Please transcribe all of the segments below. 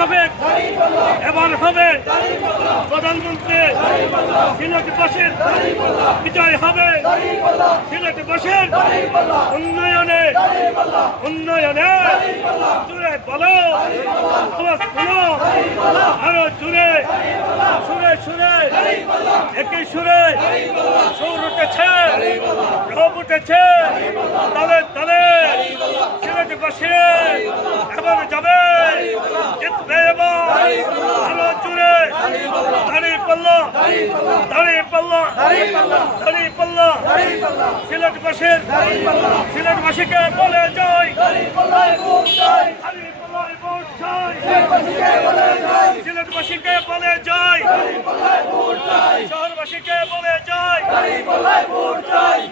মোশাফেক এবার হবে প্রধানমন্ত্রী। সিলেটবাসীর বিজয় হবে, সিলেটবাসীর উন্নয়নে উন্নয়নে। জুড়ে বলো, আওয়াজ বলো, আরো জুড়ে, সুরে সুরে, একই সুরে সুর উঠেছে, রব উঠেছে, তালে তালে সিলেটবাসী এবার যাবে, জিতবে এবার। আরো জুড়ে দাঁড়িপাল্লা, দাঁড়িপাল্লা, দাঁড়িপাল্লা। সিলেটবাসীর সিলেটবাসীকে বলে যাই, দাঁড়িপাল্লায় ভোট চাই। সিলেটবাসীকে বলে যাই, শহরবাসীকে বলে যাই,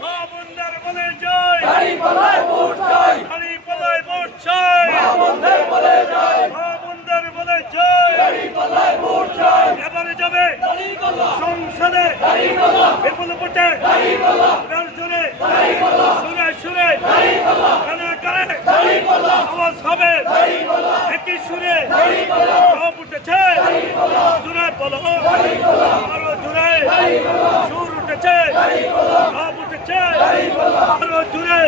মা বোনদের বলে যাই, দাঁড়িপাল্লায় ভোট চাই, মা বোনদের বলে যাই। এবারে যাবে সংসদে বিপুল ভোটে, জোরে সুরে সুরে কানে কানে আওয়াজ হবে, একই সুরে সব উঠেছে। জুড়ে বলো, আরো জুড়ে সুর উঠেছে, সব উঠেছে, আরো জুড়ে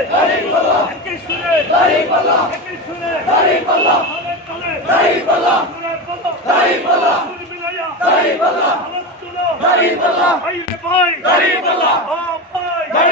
একই সুরে, একই সুরে তলে তলে জুড়ে বলো, সুর মিলাইয়া আওয়াজ তুলো, ভাই রে ভাই, ও ভাই।